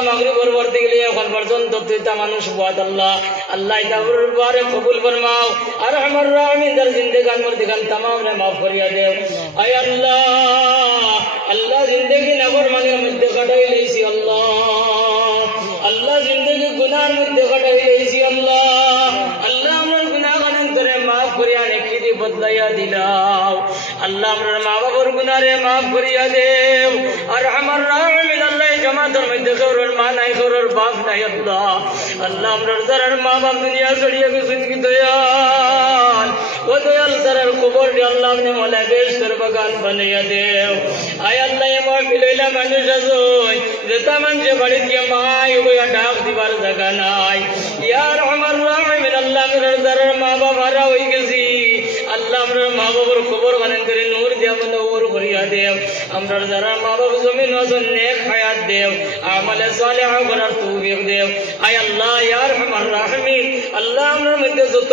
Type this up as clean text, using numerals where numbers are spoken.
মাগরিব পরবর্তী গেলে এখন পর্যন্ত তুইতা মানুষ বাদ আল্লাহ আল্লাহ ইতাবুর বারে কবুল ফরমাও আর আমার রামিন দর জিন্দেগান মর্দিগান तमाम রে মাফ করিয়া দেও আয় আল্লাহ আল্লাহ জিন্দেগি নগর মানের মধ্যে কাটাই লইছি আল্লাহ আল্লাহ জিন্দেগি গুনার মধ্যে কাটাই লইছি আল্লাহ আল্লাহ আমার গুনাহ গানন্তরে মাফ করিয়া নেকি দি বদলাইয়া দিলাও আল্লাহ আমার মা বাবার গুনারে মাফ করিয়া দেও আর আমার রামিন আল্লাহ জামাতের মধ্যে কবরের মা নাই কবরের বাপ নাই আল্লাহ আল্লাহ আমার যারার মা বাপ দুনিয়া ছড়িয়ে গেছেন কি দয়াল ও দয়াল তারার কবর দিয়ে আল্লাহ আপনি মোলা বেশর বাগান বানাইয়া দেও আয় আল্লাহ এমন মিলাইলা মানুষ আসই যেটা মানুষে বাড়ি দিয়ে মাই ওইয়া ডাক দিবার জায়গা নাই ইয়ার আমার রামিন আল্লাহ আমার যারার মা বাপ হারা হয়ে গেছি আল্লাহ আমরা মা বাবার খবর বানান করে নূর দিয়া মনে ওর করিয়া দেও আমরা যারা মা বাবা জমিন ওজন নেক হায়াত দেও আমলে সালেহ করার তৌফিক দেও আয় আল্লাহ ইয়া আরহামার রাহিমিন আল্লাহ আমরা মধ্যে যত